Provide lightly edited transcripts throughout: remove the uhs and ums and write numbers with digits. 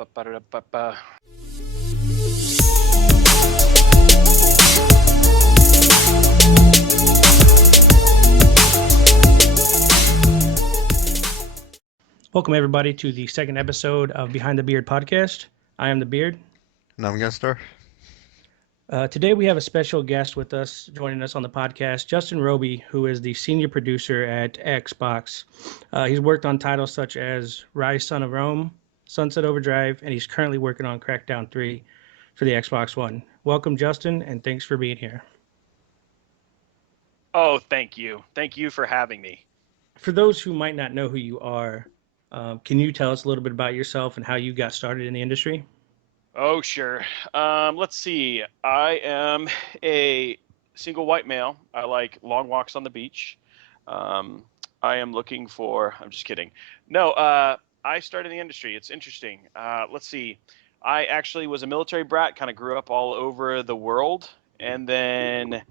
Ba-ba-da-ba-ba. Welcome, everybody, to the second episode of Behind the Beard podcast. I am the Beard. And I'm Gunstar. Today, we have a special guest with us, joining us on the podcast, Justin Robey, who is the senior producer at Xbox. He's worked on titles such as Rise, Son of Rome, Sunset Overdrive, and he's currently working on Crackdown 3 for the Xbox One. Welcome, Justin, and thanks for being here. Oh, thank you. Thank you for having me. For those who might not know who you are, can you tell us a little bit about yourself and how you got started in the industry? Oh, sure. Let's see. I am a single white male. I like long walks on the beach. I am looking for, I'm just kidding. No, I started in the industry. It's interesting. Let's see. I actually was a military brat, kind of grew up all over the world. And then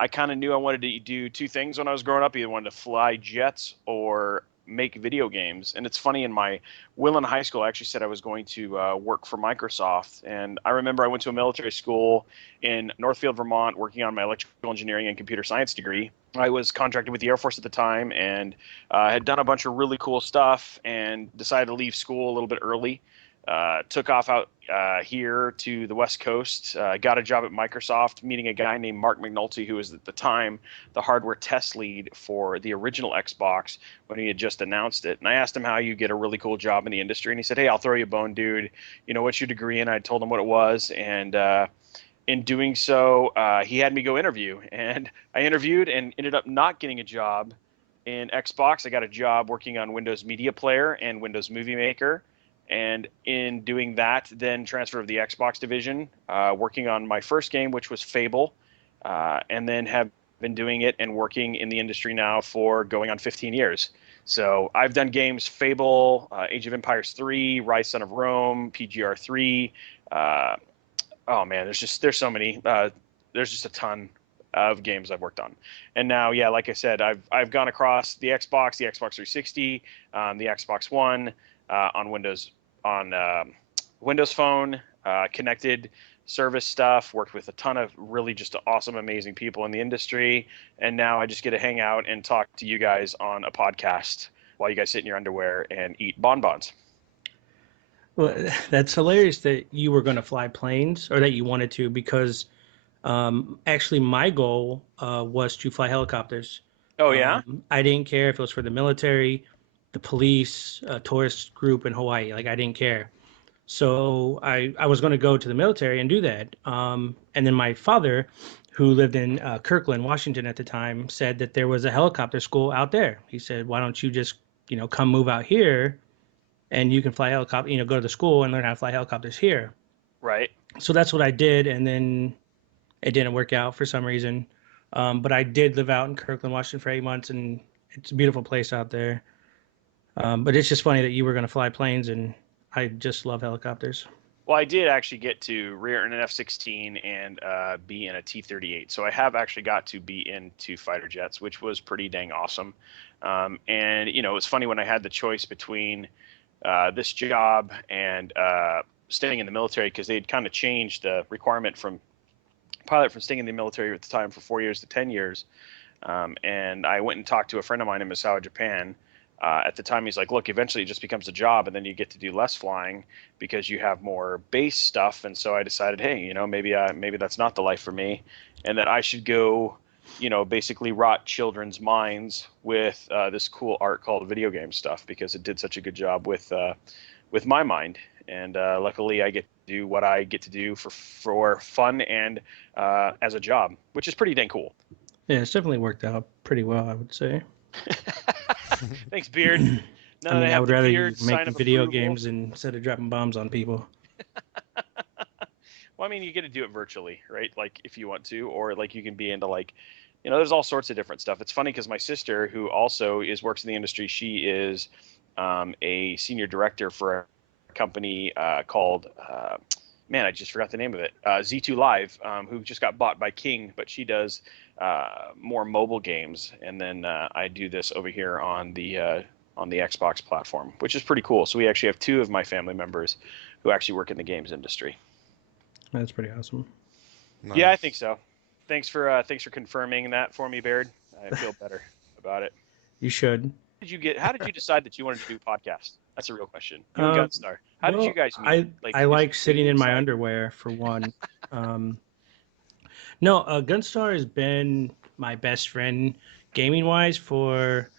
I kind of knew I wanted to do two things when I was growing up. Either wanted to fly jets or make video games. And it's funny, in my will in high school, I actually said I was going to work for Microsoft. And I remember I went to a military school in Northfield, Vermont, working on my electrical engineering and computer science degree. I was contracted with the Air Force at the time and had done a bunch of really cool stuff and decided to leave school a little bit early. Took off out here to the West Coast, got a job at Microsoft, meeting a guy named Mark McNulty, who was at the time the hardware test lead for the original Xbox when he had just announced it. And I asked him how you get a really cool job in the industry. And he said, "Hey, I'll throw you a bone, dude. You know, what's your degree?" And I told him what it was. And in doing so, he had me go interview. And I interviewed and ended up not getting a job in Xbox. I got a job working on Windows Media Player and Windows Movie Maker. And in doing that, then transfer of the Xbox division, working on my first game, which was Fable, and then have been doing it and working in the industry now for going on 15 years. So I've done games Fable, Age of Empires 3, Rise, Son of Rome, PGR 3. Oh man, there's so many. There's just a ton of games I've worked on. And now, yeah, like I said, I've gone across the Xbox 360, the Xbox One, on Windows Phone, connected service stuff, worked with a ton of really just awesome, amazing people in the industry. And now I just get to hang out and talk to you guys on a podcast while you guys sit in your underwear and eat bonbons. Well, that's hilarious that you were going to fly planes, or that you wanted to, because actually my goal was to fly helicopters. Oh, yeah? I didn't care if it was for the military, the police, a tourist group in Hawaii. Like, I didn't care. So I was going to go to the military and do that. And then my father, who lived in Kirkland, Washington at the time, said that there was a helicopter school out there. He said, "Why don't you just, come move out here and you can fly helicopter, go to the school and learn how to fly helicopters here." Right. So that's what I did. And then it didn't work out for some reason. But I did live out in Kirkland, Washington for 8 months, and it's a beautiful place out there. But it's just funny that you were going to fly planes, and I just love helicopters. Well, I did actually get to rear in an F-16 and be in a T-38. So I have actually got to be in two fighter jets, which was pretty dang awesome. And, it was funny when I had the choice between this job and staying in the military, because they'd kind of changed the requirement from pilot from staying in the military at the time for 4 years to 10 years. And I went and talked to a friend of mine in Misawa, Japan. At the time, he's like, "Look, eventually it just becomes a job, and then you get to do less flying because you have more base stuff." And so I decided, hey, maybe that's not the life for me, and that I should go, basically rot children's minds with this cool art called video game stuff, because it did such a good job with my mind. And luckily, I get to do what I get to do for fun and as a job, which is pretty dang cool. Yeah, it's definitely worked out pretty well, I would say. Thanks, Beard. I would rather you make video games instead of dropping bombs on people. Well, you get to do it virtually, right? Like, if you want to, or like you can be into there's all sorts of different stuff. It's funny because my sister, who also works in the industry, she is a senior director for a company called, I just forgot the name of it, Z2 Live, who just got bought by King, but she does more mobile games. And then I do this over here on the on the Xbox platform, which is pretty cool. So we actually have two of my family members who actually work in the games industry. That's pretty awesome. Nice. Yeah, I think so. Thanks for confirming that for me, Baird. I feel better about it. You should. How did you decide that you wanted to do podcast? That's a real question. You and Um, Gunstar. How did you guys meet? I like is it sitting in my inside? underwear for one. No, Gunstar has been my best friend gaming wise for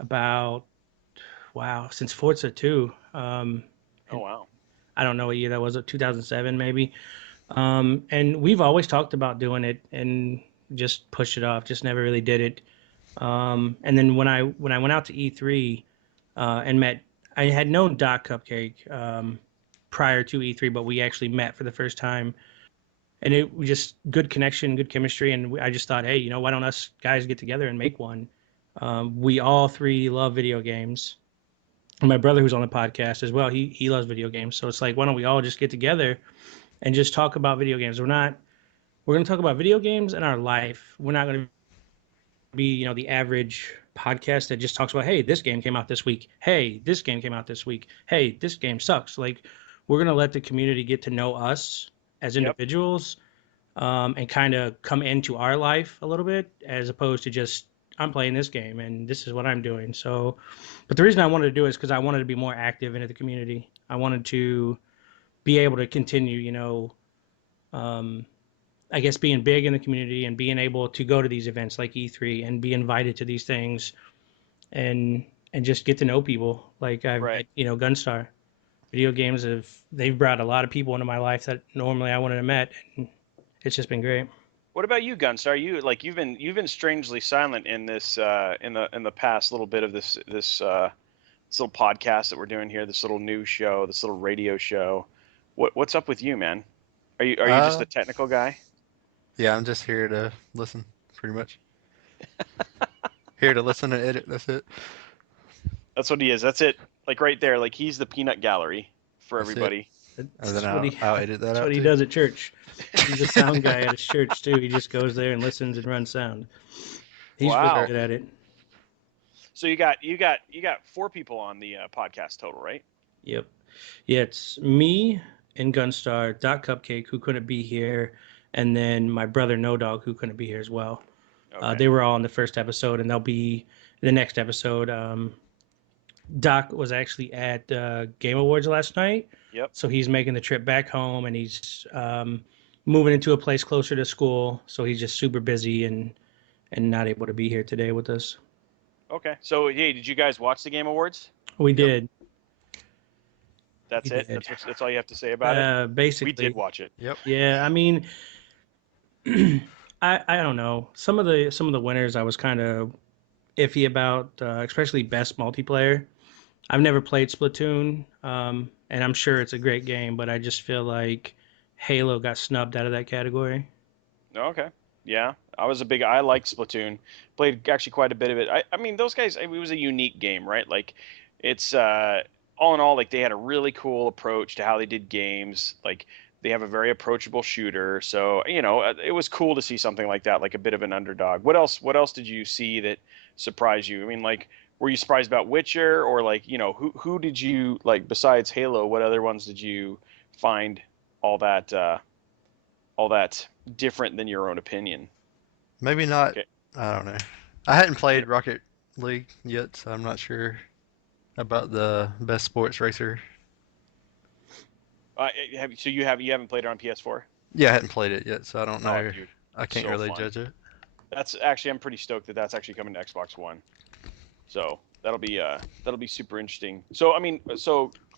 about since Forza 2. Oh wow. I don't know what year that was, 2007 maybe. And we've always talked about doing it and just pushed it off, just never really did it. And then when I went out to E3 and met, I had known Doc Cupcake prior to E3, but we actually met for the first time. And it was just good connection, good chemistry. And I just thought, hey, you know, why don't us guys get together and make one? We all three love video games. And my brother, who's on the podcast as well, he loves video games. So it's like, why don't we all just get together and just talk about video games? We're going to talk about video games and our life. We're not going to be, you know, the average podcast that just talks about, hey, this game came out this week. Hey, this game came out this week. Hey, this game sucks. Like, we're going to let the community get to know us as individuals, and kind of come into our life a little bit, as opposed to just, I'm playing this game and this is what I'm doing. So, but the reason I wanted to do it is because I wanted to be more active into the community. I wanted to be able to continue, you know, I guess being big in the community and being able to go to these events like E3 and be invited to these things and just get to know people. Like you know, Gunstar. Video games they've brought a lot of people into my life that normally I wouldn't have met, and it's just been great. What about you, Gunstar? You've been strangely silent in this in the past little bit of this little podcast that we're doing here, this little news show, this little radio show. What's up with you, man? Are you just the technical guy? Yeah, I'm just here to listen, pretty much. Here to listen and edit. That's it. That's what he is. That's it. Like right there. Like he's the peanut gallery for That's it. everybody. And then I'll edit that out. That's what he too. does at church. He's a sound guy at his church too. He just goes there and listens and runs sound. He's Wow. really good at it. So you got 4 people on the podcast total, right? Yep. Yeah, it's me and Gunstar, Doc Cupcake, who couldn't be here, and then my brother No Dog, who couldn't be here as well. Okay. They were all in the first episode, and they'll be in the next episode. Doc was actually at Game Awards last night. Yep. So he's making the trip back home, and he's moving into a place closer to school. So he's just super busy and not able to be here today with us. Okay. So hey, did you guys watch the Game Awards? We did. That's We it. did. That's all you have to say about it. Basically, We did watch it. Yep. Yeah, I mean, I don't know. Some of the winners I was kind of iffy about, especially best multiplayer. I've never played Splatoon, and I'm sure it's a great game, but I just feel like Halo got snubbed out of that category. Okay. Yeah, I like Splatoon. Played actually quite a bit of it. I mean, those guys, it was a unique game, right? Like, it's all in all, like they had a really cool approach to how they did games. Like, they have a very approachable shooter. So, you know, it was cool to see something like that, like a bit of an underdog. What else did you see that surprised you? I mean, like, were you surprised about Witcher, or like, you know, who did you like besides Halo? What other ones did you find all that different than your own opinion? Maybe not. Okay. I don't know. I hadn't played Rocket League yet, so I'm not sure about the best sports racer. You haven't played it on PS4? Yeah, I hadn't played it yet, so I don't know. Oh, dude, I can't so really fun. judge it. I'm pretty stoked that that's actually coming to Xbox One. So that'll be super interesting. So I mean,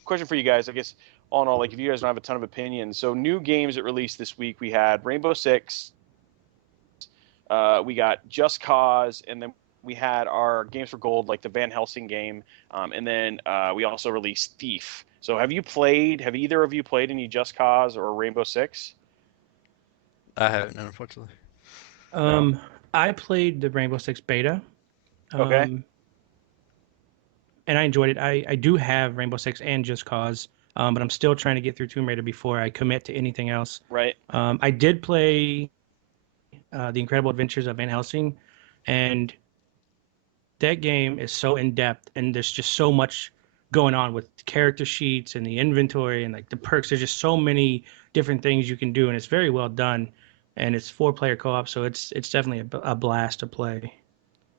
question for you guys, I guess, all in all, like if you guys don't have a ton of opinions, so new games that released this week, we had Rainbow Six, we got Just Cause, and then we had our games for gold, like the Van Helsing game, and then we also released Thief. So have either of you played any Just Cause or Rainbow Six? I haven't, unfortunately. I played the Rainbow Six beta. Okay. And I enjoyed it. I do have Rainbow Six and Just Cause, but I'm still trying to get through Tomb Raider before I commit to anything else. Right. I did play The Incredible Adventures of Van Helsing, and that game is so in depth, and there's just so much going on with character sheets and the inventory and like the perks. There's just so many different things you can do, and it's very well done. And it's 4-player co-op, so it's definitely a blast to play.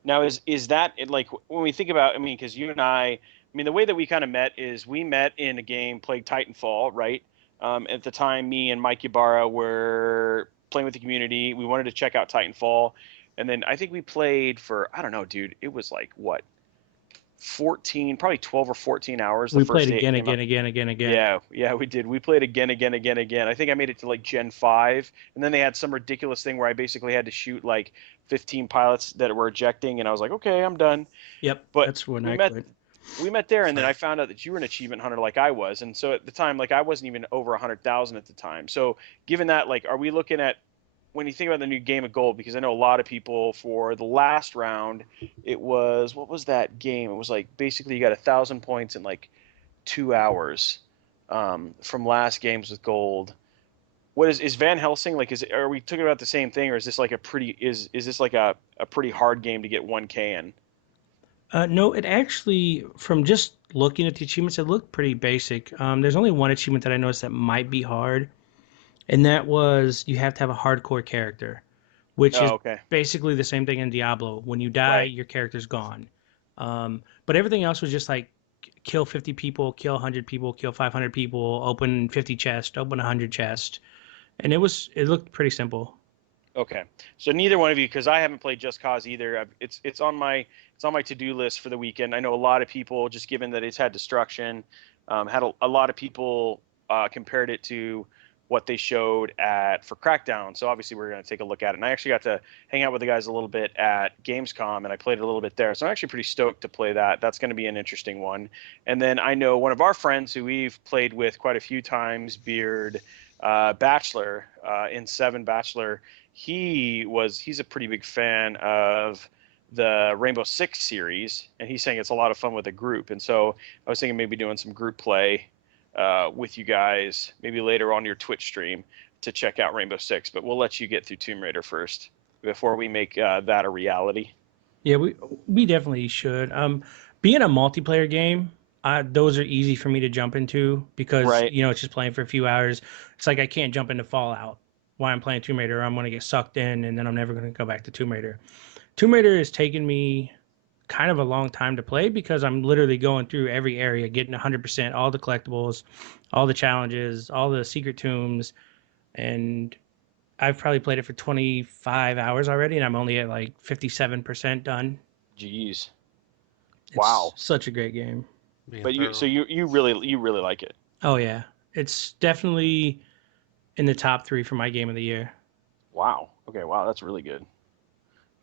Now, is that like when we think about? I mean, because you and I mean, the way that we kind of met is we met in a game played Titanfall, right? At the time, me and Mike Ybarra were playing with the community. We wanted to check out Titanfall, and then I think we played for I don't know, dude. It was like what 14, probably 12 or 14 hours the We first played day it again, came out. again, again, again, again. Yeah, we did. We played again, again, again, again. I think I made it to like Gen 5, and then they had some ridiculous thing where I basically had to shoot like 15 pilots that were ejecting, and I was like, okay, I'm done. Yep, But that's when we I met quit. we met there, and then I found out that you were an achievement hunter like I was, and so at the time, like I wasn't even over 100,000 at the time. So given that, like, are we looking at when you think about the new game of gold? Because I know a lot of people for the last round, it was what was that game? It was like basically you got 1,000 points in like 2 hours from last games with gold. What is Van Helsing like? Are we talking about the same thing, or is this like a pretty is this like a pretty hard game to get 1K in? No, it actually, from just looking at the achievements, it looked pretty basic. There's only one achievement that I noticed that might be hard, and that was you have to have a hardcore character, which is Oh, okay, basically the same thing in Diablo. When you die, right. your character's gone. But everything else was just like kill 50 people, kill 100 people, kill 500 people, open 50 chests, open 100 chests, and it looked pretty simple. Okay, so neither one of you, because I haven't played Just Cause either. It's on my to-do list for the weekend. I know a lot of people, just given that it's had destruction, had a lot of people compared it to what they showed at for Crackdown. So obviously we're going to take a look at it. And I actually got to hang out with the guys a little bit at Gamescom, and I played it a little bit there. So I'm actually pretty stoked to play that. That's going to be an interesting one. And then I know one of our friends who we've played with quite a few times, Beard Bachelor in Seven Bachelor. He's a pretty big fan of the Rainbow Six series, and he's saying it's a lot of fun with a group. And so I was thinking maybe doing some group play with you guys, maybe later on your Twitch stream to check out Rainbow Six. But we'll let you get through Tomb Raider first before we make that a reality. Yeah, we definitely should. Being a multiplayer game, those are easy for me to jump into because Right. it's just playing for a few hours. It's like I can't jump into Fallout while I'm playing Tomb Raider. I'm gonna get sucked in, and then I'm never gonna go back to Tomb Raider. Tomb Raider has taken me kind of a long time to play because I'm literally going through every area, getting 100%, all the collectibles, all the challenges, all the secret tombs, and I've probably played it for 25 hours already, and I'm only at like 57% done. Jeez. It's Wow. such a great game. Being But thorough. you really like it. Oh yeah, it's definitely in the top 3 for my game of the year. Wow. Okay. Wow. That's really good.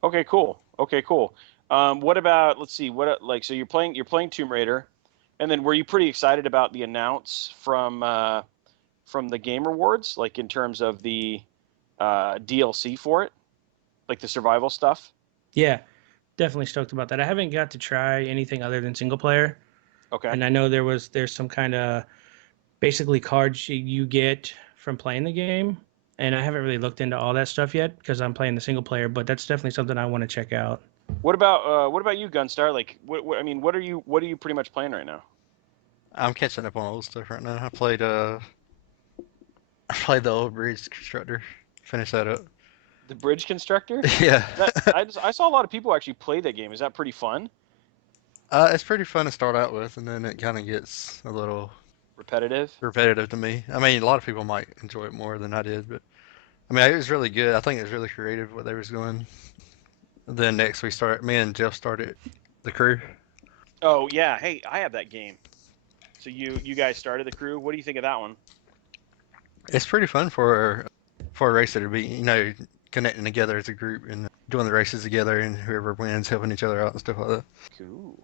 Okay. Cool. Okay. Cool. What about? Let's see. What like? So you're playing Tomb Raider, and then were you pretty excited about the announce from the Game Rewards, like in terms of the DLC for it, like the survival stuff? Yeah, definitely stoked about that. I haven't got to try anything other than single player, Okay. and I know there's some kind of basically cards you get from playing the game, and I haven't really looked into all that stuff yet because I'm playing the single player. But that's definitely something I want to check out. What about you, Gunstar? Like, I mean, what are you pretty much playing right now? I'm catching up on old stuff right now. I played the old Bridge Constructor. Finish that up. The Bridge Constructor? Yeah. That I saw a lot of people actually play that game. Is that pretty fun? It's pretty fun to start out with, and then it kind of gets a little Repetitive? repetitive to me. I mean, a lot of people might enjoy it more than I did, but I mean, it was really good. I think it was really creative what they was doing. Then next me and Jeff started the crew. Oh yeah. Hey, I have that game. So you guys started the crew. What do you think of that one? It's pretty fun for a racer to be, connecting together as a group and doing the races together, and whoever wins helping each other out and stuff like that. Cool.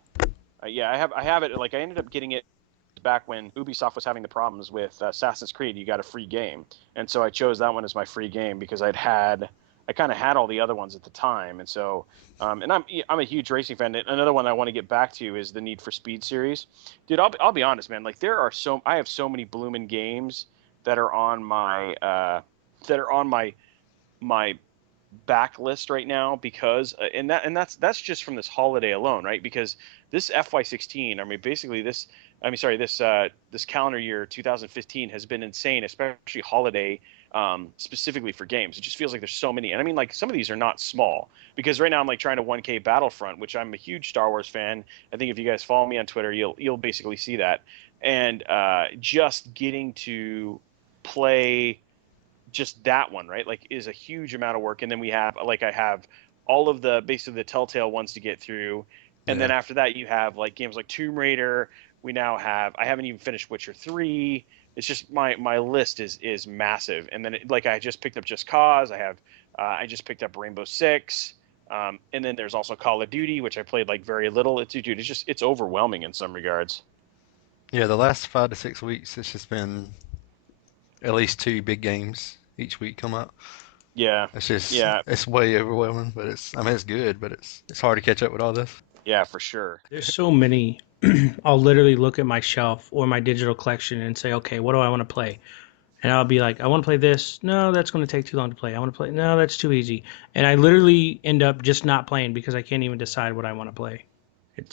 Yeah, I have it. Like I ended up getting it back when Ubisoft was having the problems with Assassin's Creed. You got a free game, and so I chose that one as my free game because I kind of had all the other ones at the time, and so and I'm a huge racing fan. Another one I want to get back to is the Need for Speed series, dude. I'll be honest, man. Like I have so many blooming games that are on my my backlist right now because that's just from this holiday alone, right? Because this FY16, I mean, basically this, I mean, sorry, this calendar year 2015 has been insane, especially holiday, specifically for games. It just feels like there's so many, and I mean, like some of these are not small because right now I'm like trying to 1K Battlefront, which I'm a huge Star Wars fan. I think if you guys follow me on Twitter, you'll basically see that, and just getting to play just that one, right? Like is a huge amount of work. And then we have like I have all of the basically the Telltale ones to get through. And then Yeah. after that you have like games like Tomb Raider. We now have I haven't even finished Witcher 3. It's just my list is massive. And then like I just picked up Just Cause. I just picked up Rainbow Six. And then there's also Call of Duty, which I played like very little. It's overwhelming in some regards. Yeah, the last 5 to 6 weeks, it's just been at least 2 big games each week come out. Yeah. It's just Yeah. it's way overwhelming, but I mean it's good, but it's hard to catch up with all this. Yeah, for sure. There's so many. I'll literally look at my shelf or my digital collection and say, okay, what do I want to play? And I'll be like, I want to play this. No, that's going to take too long to play. I want to play. No, that's too easy. And I literally end up just not playing because I can't even decide what I want to play.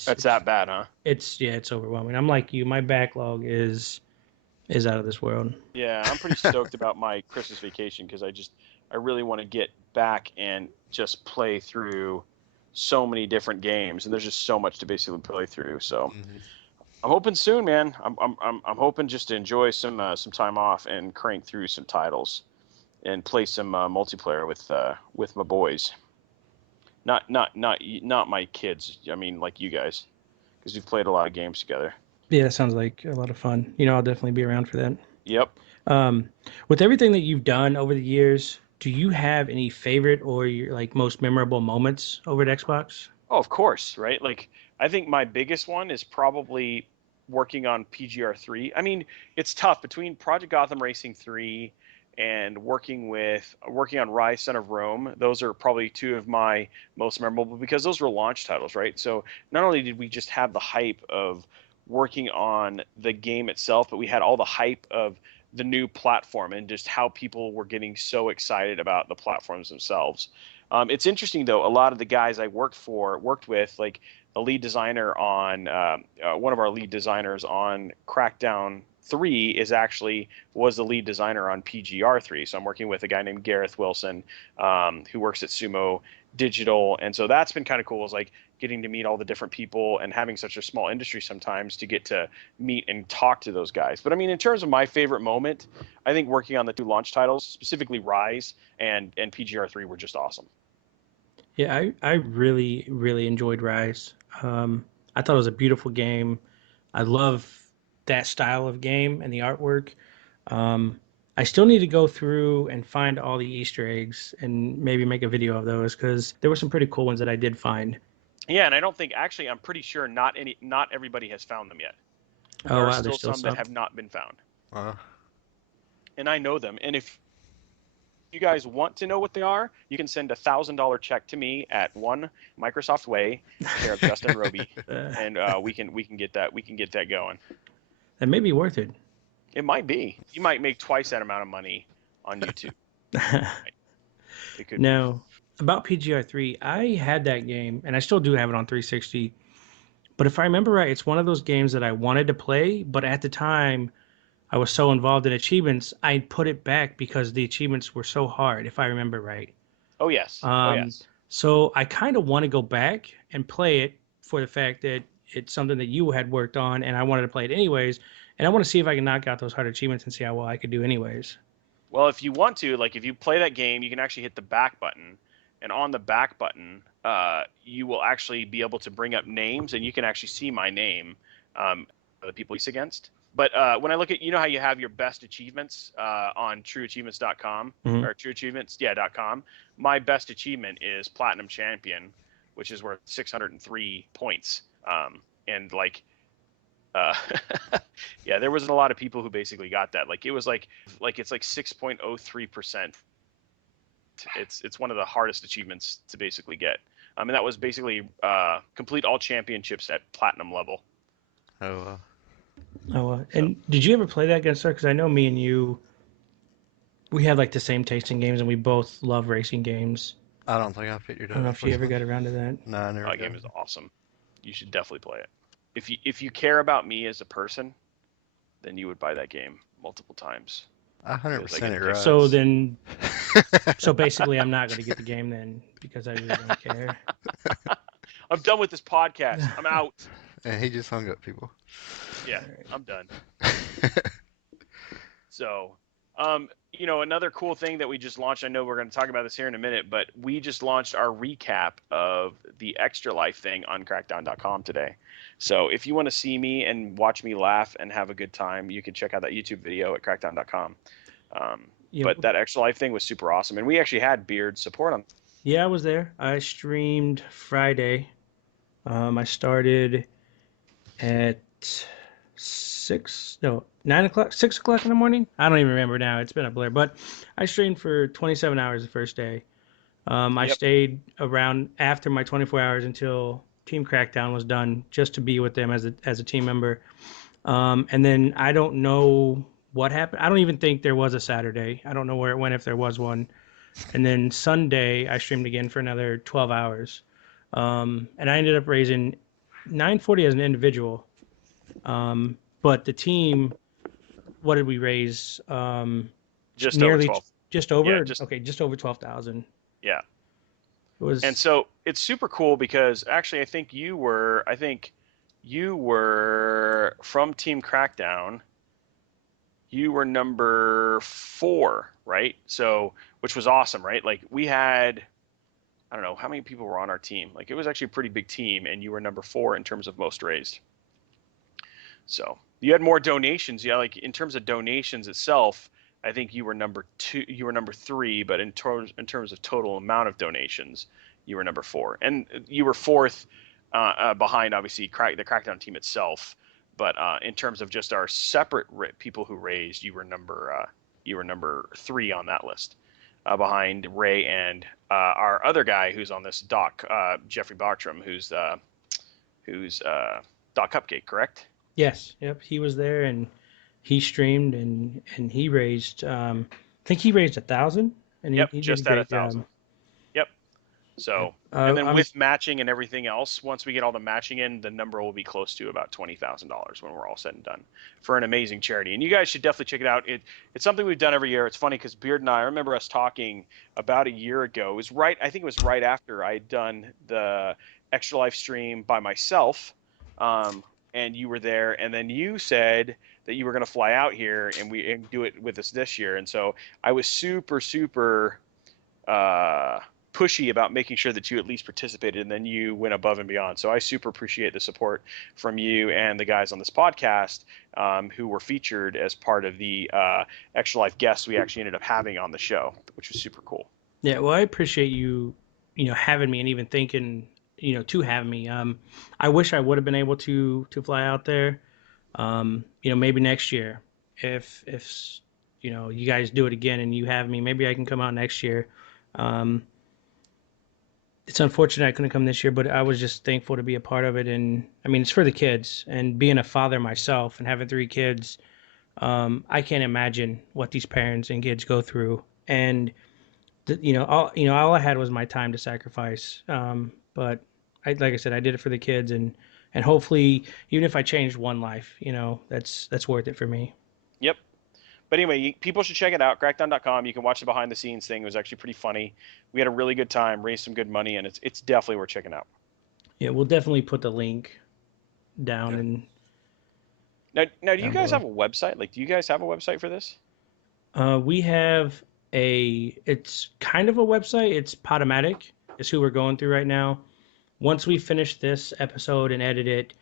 That's that bad, huh? It's overwhelming. I'm like you. My backlog is out of this world. Yeah, I'm pretty stoked about my Christmas vacation because I really want to get back and just play through so many different games, and there's just so much to basically play through. So Mhm. I'm hoping soon, man. I'm hoping just to enjoy some time off and crank through some titles and play some multiplayer with my boys. Not my kids. I mean, like you guys, because we've played a lot of games together. Yeah, that sounds like a lot of fun. I'll definitely be around for that. Yep. Um, with everything that you've done over the years, do you have any favorite or your like most memorable moments over at Xbox? Oh, of course, right? Like I think my biggest one is probably working on PGR3. I mean, it's tough between Project Gotham Racing 3 and working on Rise Son of Rome. Those are probably two of my most memorable because those were launch titles, right? So not only did we just have the hype of working on the game itself, but we had all the hype of the new platform and just how people were getting so excited about the platforms themselves. It's interesting though. A lot of the guys I worked with, like the lead designer on one of our lead designers on Crackdown 3 was the lead designer on PGR 3. So I'm working with a guy named Gareth Wilson, who works at Sumo Digital, and so that's been kind of cool. Is like getting to meet all the different people and having such a small industry sometimes to get to meet and talk to those guys. But I mean, in terms of my favorite moment, I think working on the two launch titles, specifically Rise and PGR3, were just awesome. Yeah, I really, really enjoyed Rise. I thought it was a beautiful game. I love that style of game and the artwork. Um, I still need to go through and find all the Easter eggs and maybe make a video of those because there were some pretty cool ones that I did find. Yeah, and I don't think actually I'm pretty sure not everybody has found them yet. There Oh are wow, there's still still some that some. have not been found, Uh, and I know them. And if you guys want to know what they are, you can send $1,000 check to me at One Microsoft Way, care of Justin Robey, and we can get that going. That may be worth it. It might be. You might make twice that amount of money on YouTube. It could be. Now, about PGR3, I had that game and I still do have it on 360. But if I remember right, it's one of those games that I wanted to play, but at the time I was so involved in achievements, I put it back because the achievements were so hard, if I remember right. Oh yes. Oh Um, yes. so I kind of want to go back and play it for the fact that it's something that you had worked on and I wanted to play it anyways. And I want to see if I can knock out those hard achievements and see how well I could do anyways. Well, if you want to, like if you play that game, you can actually hit the back button, and on the back button, you will actually be able to bring up names, and you can actually see my name, the people he's against. But when I look at, you know how you have your best achievements on trueachievements.com Mhm. or trueachievements.com. My best achievement is Platinum Champion, which is worth 603 points. And like, uh, yeah, there wasn't a lot of people who basically got that. Like it was like it's like 6.03%. It's one of the hardest achievements to basically get. And that was basically complete all championships at platinum level. oh, Oh, So and did you ever play that Gunstar? Because I know me and you, we had like the same taste in games, and we both love racing games. I don't think I picked it I up. don't know if you ever Unfortunately. got around to that. No, I never That got game it. is awesome. You should definitely play it. If you care about me as a person, then you would buy that game multiple times. I Because I 100% get it to pick- right. So then, so basically, I'm not going to get the game then because I really don't care. I'm done with this podcast. I'm out. And he just hung up people. Yeah, I'm done. So, another cool thing that we just launched, I know we're going to talk about this here in a minute, but we just launched our recap of the Extra Life thing on crackdown.com today. So if you want to see me and watch me laugh and have a good time, you can check out that YouTube video at crackdown.com. Yeah, But that Extra Life thing was super awesome. And we actually had Beard support on. yeah, I was there. I streamed Friday. I started at 6 o'clock in the morning. I don't even remember now. It's been a blur. But I streamed for 27 hours the first day. I Yep. stayed around after my 24 hours until Team Crackdown was done, just to be with them as a team member. And then I don't know what happened. I don't even think there was a Saturday. I don't know where it went if there was one. And then Sunday I streamed again for another 12 hours. And I ended up raising 940 as an individual. But the team, what did we raise? Just over Nearly 12. just over. Yeah, just- Okay, just over 12,000. Yeah. It was. And so it's super cool because actually I think you were from Team Crackdown. You were number 4, right? So, which was awesome, right? Like we had, I don't know how many people were on our team. Like it was actually a pretty big team, and you were number 4 in terms of most raised. So you had more donations. Yeah, like in terms of donations itself, I think you were number 2. You were number 3, but in terms of total amount of donations, you were number 4, and you were 4th behind obviously the Crackdown team itself. But in terms of just our separate people who raised, you were number 3 on that list, behind Ray and our other guy who's on this, Doc Jeffrey Bartram, who's Doc Cupcake, correct? Yes. Yep. He was there and he streamed and he raised. I think he raised 1,000 and Yep, he did a just at great 1,000. job. Yep. So, Uh, and then I'm with matching and everything else, once we get all the matching in, the number will be close to about $20,000 when we're all said and done, for an amazing charity. And you guys should definitely check it out. It's something we've done every year. It's funny because Beard and I remember us talking about a year ago. I think it was right after I had done the Extra Life stream by myself, and you were there, and then you said that you were going to fly out here and do it with us this year. And so I was super pushy about making sure that you at least participated, and then you went above and beyond. So I super appreciate the support from you and the guys on this podcast, who were featured as part of the Extra Life guests we actually ended up having on the show, which was super cool. Yeah, well, I appreciate you, having me and even thinking, to have me. I wish I would have been able to fly out there. Maybe next year, if you guys do it again and you have me, maybe I can come out next year. It's unfortunate I couldn't come this year, but I was just thankful to be a part of it. And I mean, it's for the kids. And being a father myself and having 3 kids, I can't imagine what these parents and kids go through. And all I had was my time to sacrifice. But like I said, I did it for the kids, and hopefully, even if I changed one life, that's worth it for me. Yep. But anyway, people should check it out, crackdown.com. You can watch the behind the scenes thing. It was actually pretty funny. We had a really good time, raised some good money, and it's definitely worth checking out. Yeah, we'll definitely put the link down. Yeah. And Now, do you down guys below. have a website? Like, do you guys have a website for this? We have it's kind of a website. It's Podomatic is who we're going through right now. Once we finish this episode and edit it,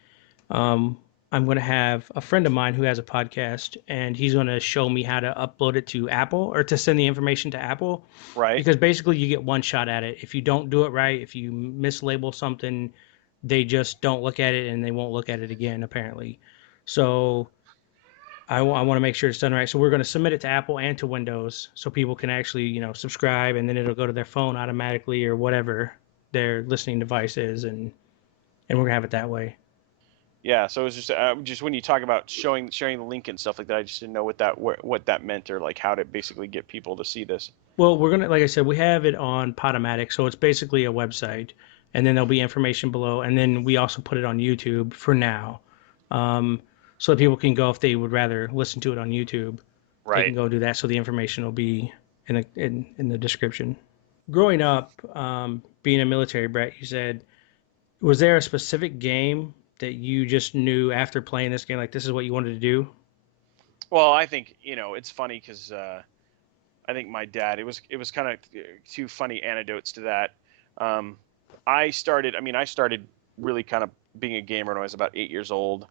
I'm going to have a friend of mine who has a podcast, and he's going to show me how to upload it to Apple, or to send the information to Apple. Right. Because basically you get one shot at it. If you don't do it right, if you mislabel something, they just don't look at it and they won't look at it again, apparently. So I want to make sure it's done right. So we're going to submit it to Apple and to Windows so people can actually, subscribe, and then it'll go to their phone automatically or whatever their listening device is, and we're going to have it that way. Yeah, so it was just when you talk about sharing the link and stuff like that, I just didn't know what that meant or like how to basically get people to see this. Well, we're gonna, like I said, we have it on Podomatic, so it's basically a website, and then there'll be information below, and then we also put it on YouTube for now, um, so that people can go if they would rather listen to it on YouTube, they can Right. go do that. So the information will be in the description. Growing up, being a military brat, you said, was there a specific game that you just knew after playing this game, like this is what you wanted to do? Well, I think it's funny because I think my dad. It was kind of two funny anecdotes to that. Um, I started. I mean, I started really kind of being a gamer when I was about 8 years old.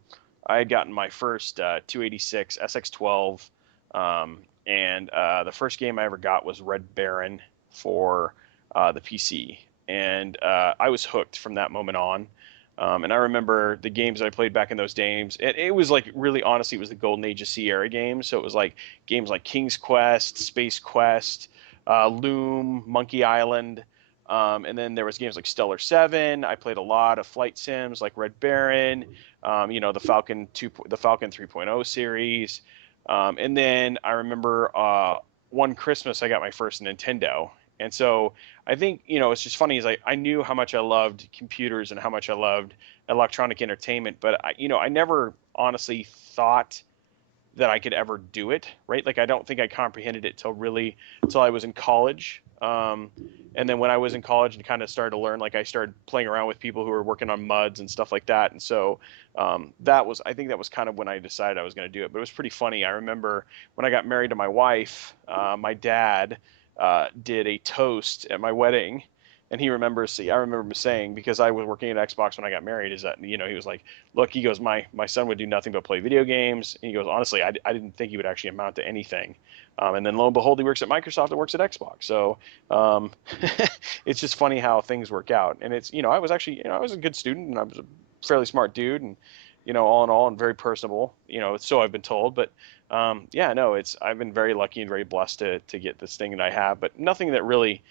I had gotten my first 286 SX12, and the first game I ever got was Red Baron for the PC, and I was hooked from that moment on. And I remember the games I played back in those days. It was like really, honestly, it was the golden age of Sierra games. So it was like games like King's Quest, Space Quest, Loom, Monkey Island, and then there was games like Stellar Seven. I played a lot of flight sims like Red Baron, the Falcon 3.0 series, and then I remember one Christmas I got my first Nintendo, and so I think it's just funny is I knew how much I loved computers and how much I loved electronic entertainment, but I never honestly thought that I could ever do it, right? Like I don't think I comprehended it till I was in college. And then when I was in college and kind of started to learn, like I started playing around with people who were working on MUDs and stuff like that. And so I think that was kind of when I decided I was going to do it. But it was pretty funny. I remember when I got married to my wife, my dad did a toast at my wedding, and he remembers. See, I remember saying, because I was working at Xbox when I got married, is that he was like, look, he goes, my son would do nothing but play video games. And he goes, honestly, I didn't think he would actually amount to anything. And then lo and behold, he works at Microsoft and works at Xbox. So um, it's just funny how things work out. And it's I was actually I was a good student, and I was a fairly smart dude, and all in all, and very personable. So I've been told. But yeah, no, I've been very lucky and very blessed to get this thing that I have. But nothing that really,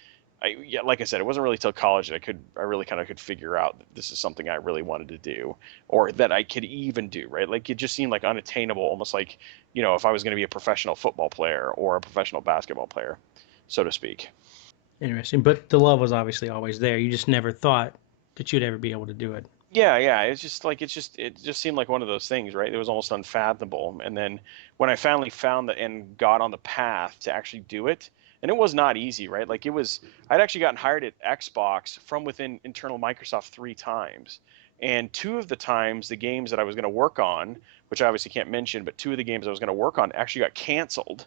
yeah, like I said, it wasn't really till college that I really kind of could figure out that this is something I really wanted to do, or that I could even do, right? Like it just seemed like unattainable, almost like, if I was going to be a professional football player or a professional basketball player, so to speak. Interesting, but the love was obviously always there. You just never thought that you'd ever be able to do it. Yeah, yeah. It just seemed like one of those things, right? It was almost unfathomable. And then when I finally found that and got on the path to actually do it, and it was not easy, right? Like I'd actually gotten hired at Xbox from within internal Microsoft 3 times. And two of the times, the games that I was going to work on, which I obviously can't mention, but two of the games I was going to work on actually got canceled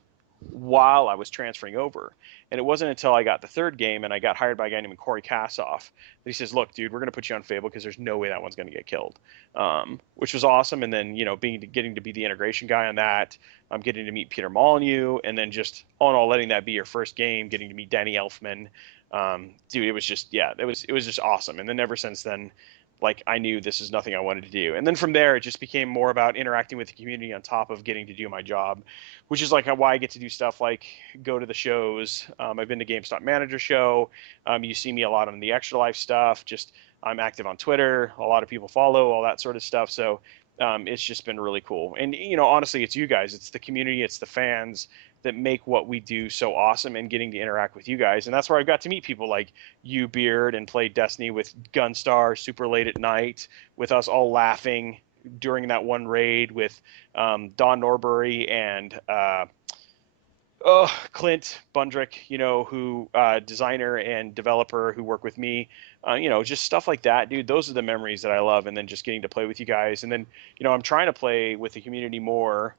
while I was transferring over. And it wasn't until I got the third game and I got hired by a guy named Corey Kassoff that he says, look, dude, we're going to put you on Fable because there's no way that one's going to get killed, which was awesome. And then, getting to be the integration guy on that, I'm getting to meet Peter Molyneux, and then just all in all, letting that be your first game, getting to meet Danny Elfman. Dude, it was just, yeah, it was just awesome. And then ever since then, like I knew this is nothing I wanted to do. And then from there, it just became more about interacting with the community on top of getting to do my job, which is like why I get to do stuff like go to the shows. I've been to GameStop Manager Show. You see me a lot on the Extra Life stuff. Just I'm active on Twitter. A lot of people follow all that sort of stuff. So it's just been really cool. And honestly, it's you guys. It's the community. It's the fans that make what we do so awesome, and getting to interact with you guys. And that's where I've got to meet people like you, Beard, and play Destiny with Gunstar super late at night, with us all laughing during that one raid with Don Norbury and Clint Bundrick, who designer and developer who work with me, just stuff like that, dude. Those are the memories that I love. And then just getting to play with you guys. And then, I'm trying to play with the community more,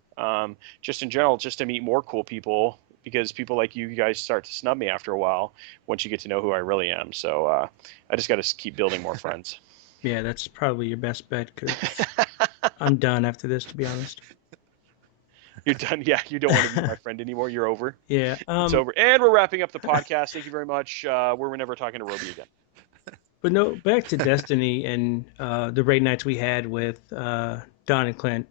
just in general, just to meet more cool people, because people like you guys start to snub me after a while once you get to know who I really am. So I just got to keep building more friends. Yeah, that's probably your best bet, because I'm done after this, to be honest. You're done. Yeah, you don't want to be my friend anymore. You're over. Yeah. It's over. And we're wrapping up the podcast. Thank you very much. We're never talking to Robey again. But no, back to Destiny and the raid nights we had with Don and Clint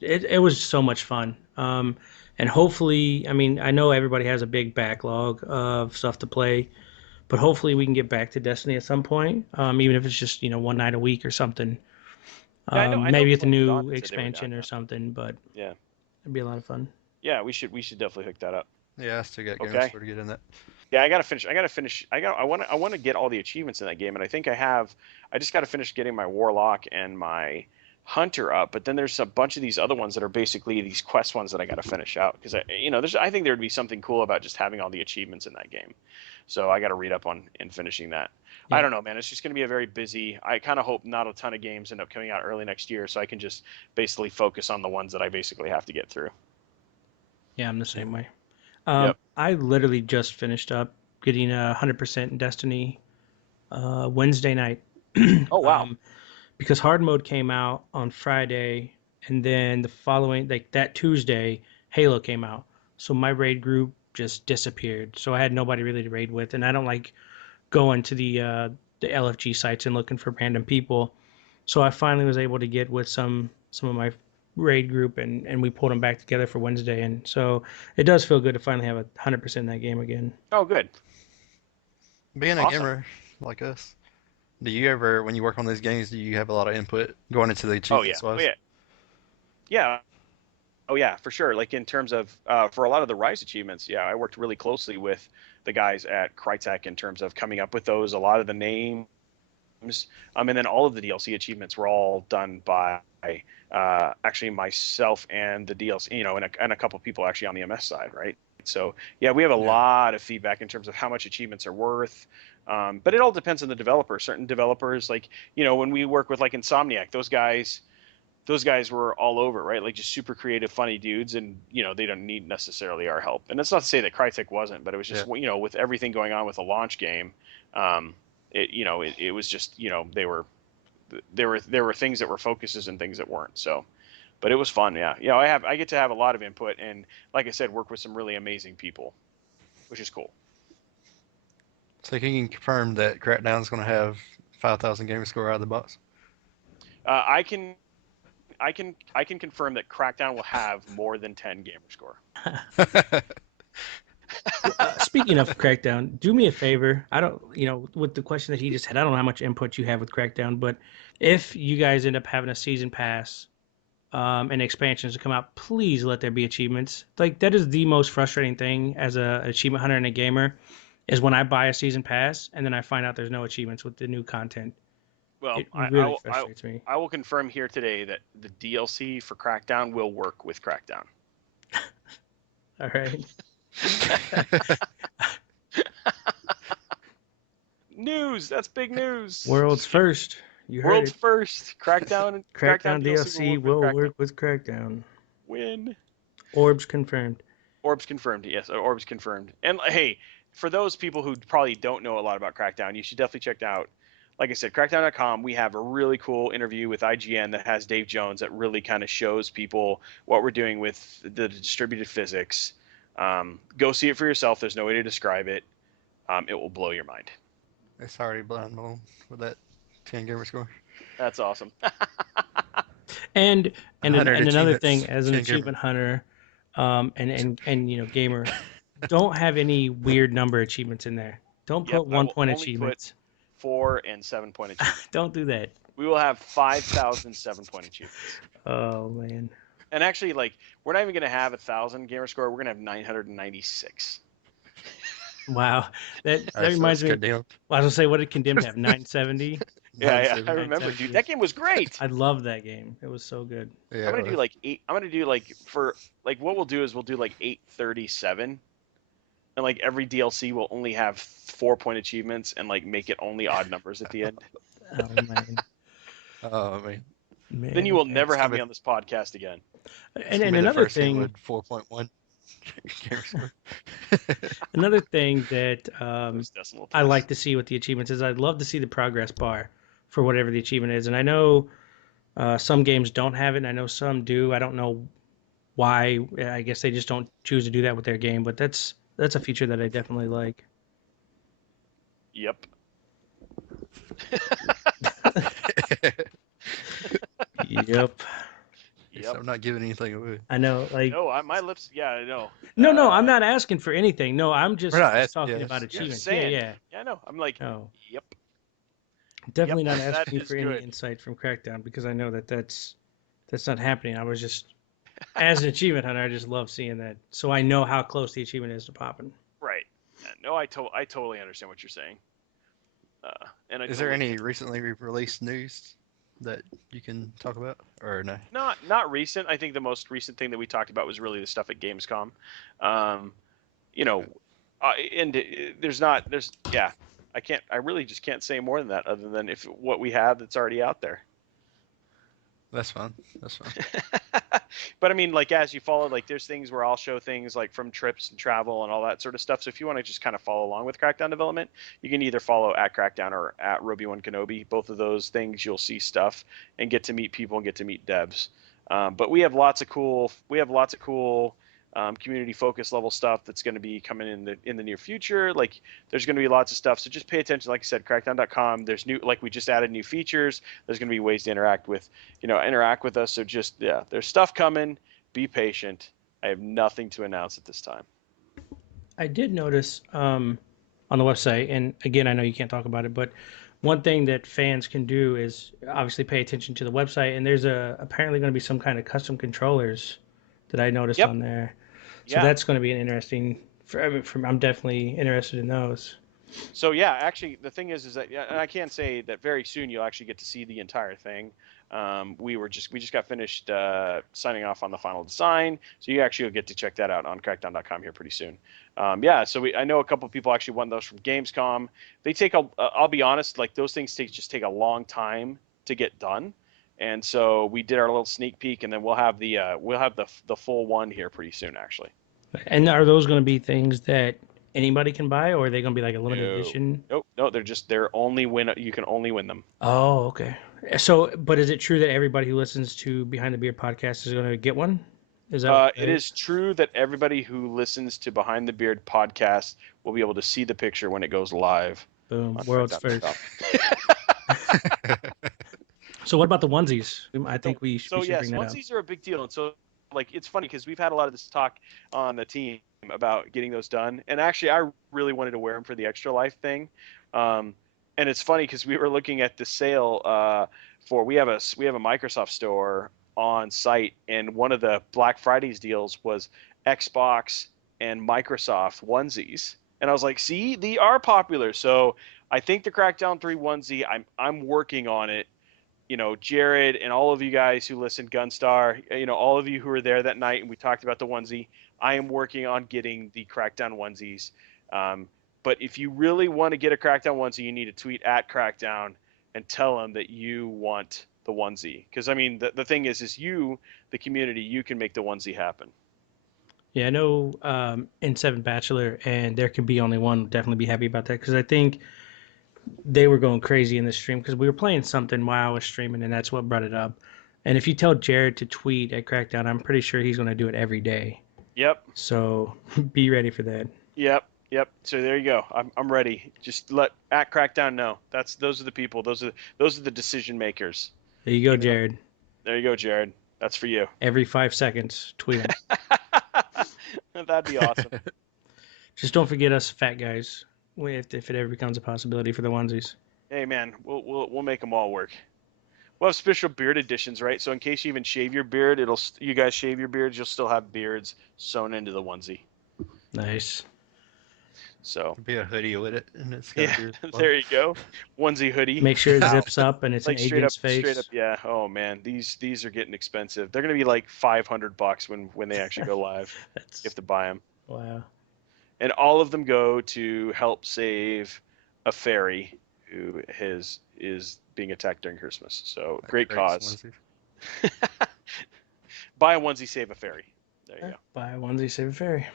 it was so much fun. And hopefully, I mean, I know everybody has a big backlog of stuff to play, but hopefully we can get back to Destiny at some point, even if it's just one night a week or something. I know Maybe with a Playing Dawn new said they were down, expansion or something, but yeah. it'd be a lot of fun. Yeah, we should definitely hook that up. Yeah, I still got Okay. Gunstar to get in that. Yeah, I gotta finish. I want to get all the achievements in that game, and I think I have. I just gotta finish getting my Warlock and my Hunter up. But then there's a bunch of these other ones that are basically these quest ones that I gotta finish out because I think there'd be something cool about just having all the achievements in that game. So I gotta read up on and finishing that. Yeah. I don't know, man. It's just gonna be a very busy. I kind of hope not a ton of games end up coming out early next year, so I can just basically focus on the ones that I basically have to get through. Yeah, I'm the same way. Yep. I literally just finished up getting 100% in Destiny Wednesday night. Oh wow. Because hard mode came out on Friday, and then the following, like that Tuesday, Halo came out. So my raid group just disappeared. So I had nobody really to raid with, and I don't like going to the LFG sites and looking for random people. So I finally was able to get with some of my raid group, and we pulled them back together for Wednesday. And so it does feel good to finally have 100% in that game again. Oh good. Being a Awesome. gamer like us, do you ever, when you work on these games, do you have a lot of input going into the Oh achievements yeah. Oh wise? yeah. Yeah. Oh yeah, for sure. Like in terms of for a lot of the Rise achievements, yeah, I worked really closely with the guys at Crytek in terms of coming up with those. A lot of the names, and then all of the DLC achievements were all done by actually myself and the DLC, and a couple people actually on the MS side, right? So yeah, we have a lot of feedback in terms of how much achievements are worth. But it all depends on the developer. Certain developers, like when we work with like Insomniac, those guys were all over, right? Like just super creative, funny dudes, and they don't need necessarily our help. And that's not to say that Crytek wasn't, but it was just with everything going on with a launch game, it was just there were things that were focuses and things that weren't. So, but it was fun, yeah. I get to have a lot of input, and like I said, work with some really amazing people, which is cool. So can you confirm that Crackdown's going to have 5,000 gamer score out of the box? I can confirm that Crackdown will have more than 10 gamer score. Speaking of Crackdown, do me a favor. I don't, with the question that he just had, I don't know how much input you have with Crackdown, but if you guys end up having a season pass and expansions to come out, please let there be achievements. Like that is the most frustrating thing as a achievement hunter and a gamer, is when I buy a season pass and then I find out there's no achievements with the new content. Well, It really frustrates me. I will confirm here today that the DLC for Crackdown will work with Crackdown. All right. News. That's big news. World's first. You heard World's it. first. Crackdown DLC will work with Crackdown. Win. Orbs confirmed. Orbs confirmed. Yes, Orbs confirmed. And hey, for those people who probably don't know a lot about Crackdown, you should definitely check out. Like I said, Crackdown.com, we have a really cool interview with IGN that has Dave Jones that really kind of shows people what we're doing with the distributed physics. Go see it for yourself. There's no way to describe it. It will blow your mind. It's already blown along with that 10 gamer score. That's awesome. And another thing, as an 10 achievement hunter, and gamer, don't have any weird number achievements in there. Don't put 1 point achievements. 4 and 7 point achievements. Don't do that. We will have 5,000 7-point achievements. Oh man. And actually, like, we're not even going to have 1,000 gamer score. We're going to have 996. Wow. That reminds me. Deal. Well, I was gonna say, what did Condemned have? 970. Yeah, I remember, dude. That game was great. I love that game. It was so good. Yeah, I'm gonna do like 8. I'm gonna do like for like what we'll do is we'll do like 837, and like every DLC will only have 4-point achievements and like make it only odd numbers at the end. Oh man. Oh man. Then you will never have me on this podcast again. And another thing, 4.1. another thing that I place. like to see with the achievements is I'd love to see the progress bar for whatever the achievement is. And I know some games don't have it, and I know some do. I don't know why. I guess they just don't choose to do that with their game, but that's a feature that I definitely like. Yep. Yep. So I'm not giving anything away. I know, like. No, my lips. Yeah, I know. No, I'm not asking for anything. No, I'm just We're not asking, talking yes. about You're just achievements. saying. Yeah. Yeah, I know. I'm like, Oh. yep. Definitely not that asking is for any good. insight from Crackdown because I know that that's not happening. I was just as an achievement hunter, I just love seeing that, so I know how close the achievement is to popping. Right. Yeah, no, I totally understand what you're saying. And I Is there totally any get recently released news that you can talk about, or no? not recent. I think the most recent thing that we talked about was really the stuff at Gamescom. Um, you know, and there's yeah. I really just can't say more than that other than if what we have that's already out there. That's fine. That's fine. But I mean, like as you follow, like there's things where I'll show things like from trips and travel and all that sort of stuff. So if you want to just kind of follow along with Crackdown development, you can either follow at Crackdown or at Robeyone Kenobi. Both of those things you'll see stuff and get to meet people and get to meet devs. But we have lots of cool community focus level stuff that's going to be coming in the near future. Like there's going to be lots of stuff. So just pay attention. Like I said, Crackdown.com. There's new, like we just added new features. There's going to be ways to interact with us. So just there's stuff coming. Be patient. I have nothing to announce at this time. I did notice on the website, and again, I know you can't talk about it, but one thing that fans can do is obviously pay attention to the website, and there's apparently going to be some kind of custom controllers that I noticed Yep. on there. So Yeah. that's going to be an interesting. I'm definitely interested in those. So yeah, actually, the thing is that and I can say that very soon you'll actually get to see the entire thing. We just got finished signing off on the final design, so you actually will get to check that out on Crackdown.com here pretty soon. So I know a couple of people actually won those from Gamescom. They take I'll be honest, like those things take a long time to get done, and so we did our little sneak peek, and then we'll have the full one here pretty soon, actually. And are those going to be things that anybody can buy, or are they going to be like a limited No, edition? nope, no, they're only you can only win them. Oh, okay. So, but is it true that everybody who listens to Behind the Beard podcast is going to get one? Is that right? It is true that everybody who listens to Behind the Beard podcast will be able to see the picture when it goes live. Boom, On world's Crackdown.com. first. So, what about the onesies? I think we should yes, bring that up. onesies are a big deal, and so like it's funny because we've had a lot of this talk on the team about getting those done, and actually I really wanted to wear them for the Extra Life thing, and it's funny because we were looking at the sale for we have a Microsoft store on site, and one of the Black Fridays deals was Xbox and Microsoft onesies, and I was like, see, they are popular. So I think the Crackdown 3 onesie, I'm working on it. Jared and all of you guys who listened, Gunstar, all of you who were there that night and we talked about the onesie, I am working on getting the Crackdown onesies. But if you really want to get a Crackdown onesie, you need to tweet at Crackdown and tell them that you want the onesie. Because, I mean, the thing is you, the community, you can make the onesie happen. Yeah, I know N7 Bachelor and There Can Be Only One would definitely be happy about that because I think they were going crazy in the stream because we were playing something while I was streaming, and that's what brought it up. And if you tell Jared to tweet at Crackdown, I'm pretty sure he's going to do it every day. Yep. So be ready for that. Yep. So there you go. I'm ready. Just let at Crackdown know. Those are the people. Those are the decision makers. There you go, Jared. There you go, Jared. That's for you. Every 5 seconds, tweet him. That'd be awesome. Just don't forget us fat guys. If it ever becomes a possibility for the onesies. Hey man, we'll make them all work. We'll have special beard editions, right? So in case you even shave your beard, you guys shave your beards, you'll still have beards sewn into the onesie. Nice. So be a hoodie with it, and it's got there you go, onesie hoodie. Make sure it zips up and it's like an agent's face. Straight up, yeah. Oh man, these are getting expensive. They're gonna be like $500 when they actually go live. You have to buy them. Wow. And all of them go to help save a fairy who is being attacked during Christmas. So great cause. Buy a onesie, save a fairy. There you go. Buy a onesie, save a fairy.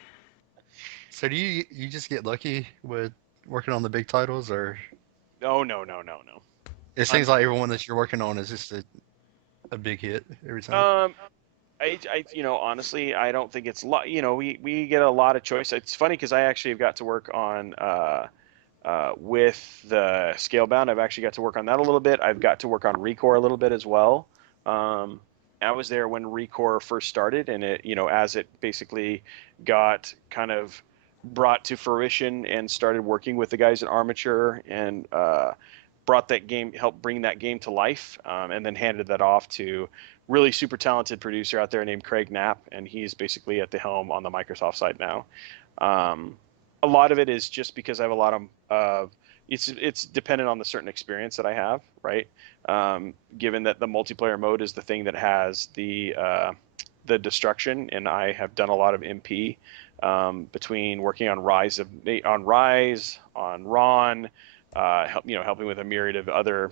So do you just get lucky with working on the big titles, or? No. It seems like everyone that you're working on is just a big hit every time. Honestly, I don't think it's we get a lot of choice. It's funny because I actually have got to work on with the Scalebound. I've actually got to work on that a little bit. I've got to work on Recore a little bit as well. I was there when Recore first started, and it as it basically got kind of brought to fruition and started working with the guys at Armature and helped bring that game to life, and then handed that off to really super talented producer out there named Craig Knapp, and he's basically at the helm on the Microsoft side now. A lot of it is just because I have a lot of it's dependent on the certain experience that I have, right? Given that the multiplayer mode is the thing that has the destruction, and I have done a lot of MP between working on Rise, on Ron, helping with a myriad of other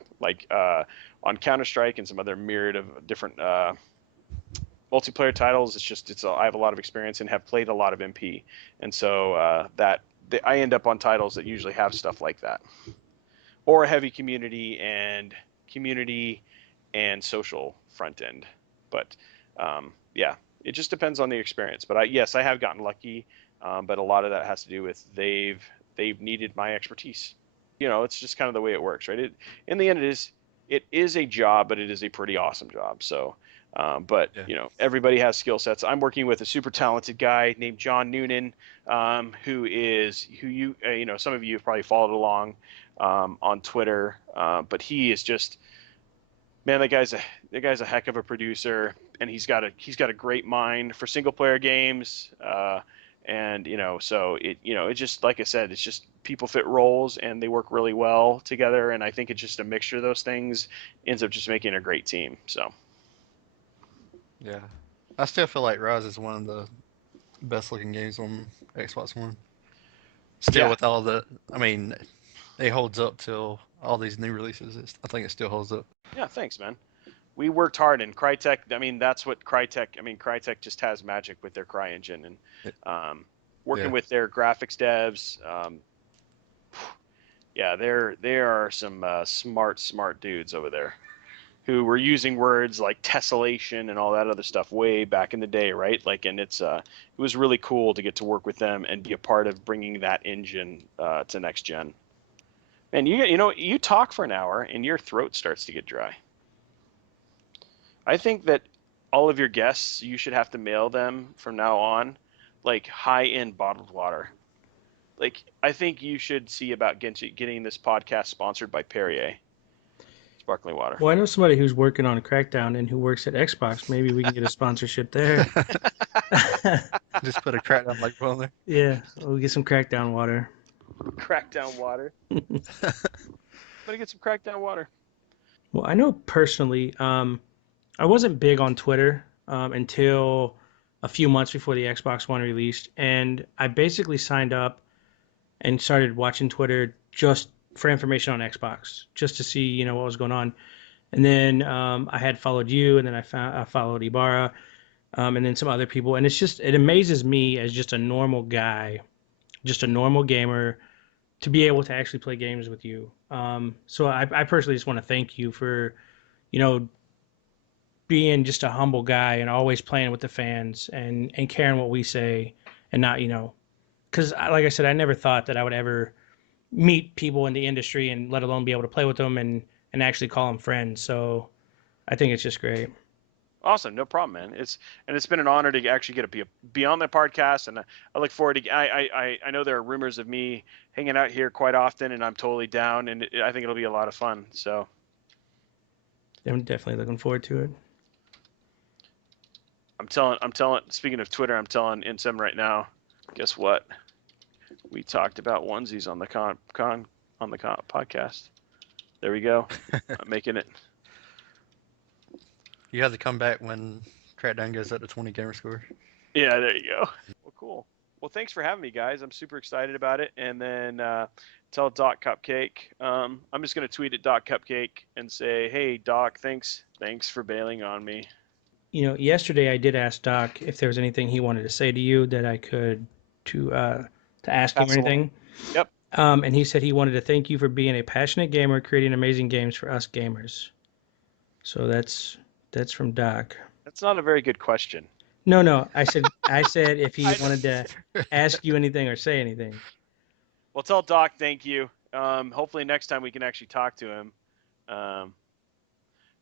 on Counter-Strike and some other myriad of different multiplayer titles. I have a lot of experience and have played a lot of MP, and so I end up on titles that usually have stuff like that, or a heavy community and social front end. But yeah, it just depends on the experience. But I have gotten lucky, but a lot of that has to do with they've needed my expertise. It's just kind of the way it works, right? In the end, it is a job, but it is a pretty awesome job. So, but Yeah. Everybody has skill sets. I'm working with a super talented guy named John Noonan, who some of you have probably followed along on Twitter, but he is just, man, that guy's a heck of a producer, and he's got a great mind for single player games. And so it just, like I said, it's just people fit roles and they work really well together. And I think it's just a mixture of those things ends up just making a great team. So Yeah. I still feel like Rise is one of the best looking games on Xbox One. Still, yeah, with all it holds up till all these new releases. I think it still holds up. yeah, thanks, man. We worked hard, and Crytek. I mean, that's what Crytek. I mean, Crytek just has magic with their Cry engine, and working Yeah. with their graphics devs. Yeah, there are some smart dudes over there who were using words like tessellation and all that other stuff way back in the day, right? And it was really cool to get to work with them and be a part of bringing that engine to next gen. Man, you talk for an hour and your throat starts to get dry. I think that all of your guests, you should have to mail them from now on, high-end bottled water. I think you should see about getting this podcast sponsored by Perrier sparkling water. Well, I know somebody who's working on Crackdown and who works at Xbox. Maybe we can get a sponsorship there. Just put a Crackdown label on there. Yeah, we'll get some Crackdown water. Crackdown water. Better get some Crackdown water. Well, I know personally, I wasn't big on Twitter until a few months before the Xbox One released, and I basically signed up and started watching Twitter just for information on Xbox, just to see what was going on. And then I had followed you, and then I followed Ibarra, and then some other people, and it amazes me as just a normal guy, just a normal gamer, to be able to actually play games with you. So I personally just want to thank you for, being just a humble guy and always playing with the fans and caring what we say, and not, because like I said, I never thought that I would ever meet people in the industry and let alone be able to play with them and actually call them friends. So I think it's just great. Awesome, no problem, man. It's been an honor to actually get to be on the podcast, and I look forward to. I know there are rumors of me hanging out here quite often, and I'm totally down, and I think it'll be a lot of fun. So I'm definitely looking forward to it. I'm telling. Speaking of Twitter, I'm telling Insem right now. Guess what? We talked about onesies on the podcast. There we go. I'm making it. You have to come back when Crackdown goes up to 20 gamer score. Yeah, there you go. Well, cool. Well, thanks for having me, guys. I'm super excited about it. And then tell Doc Cupcake. I'm just going to tweet at Doc Cupcake and say, hey, Doc, thanks for bailing on me. Yesterday I did ask Doc if there was anything he wanted to say to you that I could to ask him or anything. Yep. And he said he wanted to thank you for being a passionate gamer, creating amazing games for us gamers. So that's from Doc. That's not a very good question. No. I said if he wanted to ask you anything or say anything. Well, tell Doc thank you. Hopefully next time we can actually talk to him.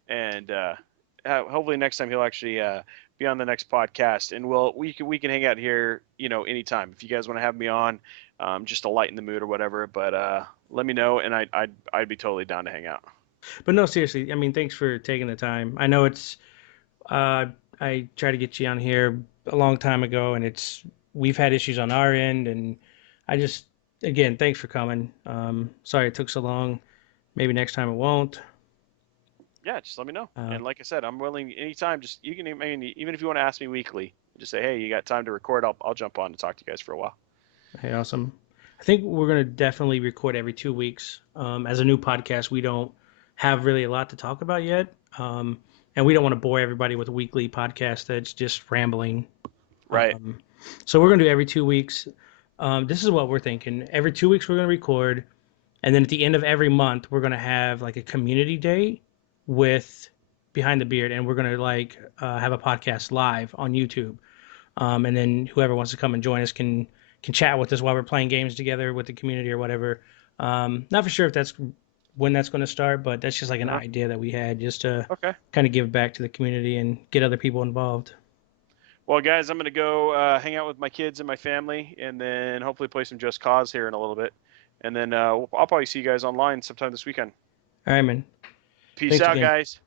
And hopefully next time he'll actually be on the next podcast, and we can hang out here, anytime if you guys want to have me on, just to lighten the mood or whatever. But let me know, and I'd be totally down to hang out. But no, seriously, I mean, thanks for taking the time. I know uh, I tried to get you on here a long time ago, and we've had issues on our end, and I just, again, thanks for coming. Sorry it took so long. Maybe next time it won't. Yeah, just let me know. Uh, And like I said, I'm willing anytime. Just you can even if you want to ask me weekly, just say, hey, you got time to record? I'll jump on and talk to you guys for a while. Hey, awesome. I think we're gonna definitely record every 2 weeks. As a new podcast, we don't have really a lot to talk about yet, and we don't want to bore everybody with a weekly podcast that's just rambling. Right. So we're gonna do every 2 weeks. This is what we're thinking. Every 2 weeks we're gonna record, and then at the end of every month we're gonna have like a community day with Behind the Beard, and we're gonna have a podcast live on YouTube. And then whoever wants to come and join us can chat with us while we're playing games together with the community or whatever. Not for sure if that's when that's going to start, but that's just like an idea that we had just to Okay. kind of give back to the community and get other people involved. Well, guys, I'm gonna go hang out with my kids and my family, and then hopefully play some Just Cause here in a little bit, and then I'll probably see you guys online sometime this weekend. All right, man. Peace Thanks out, again. guys.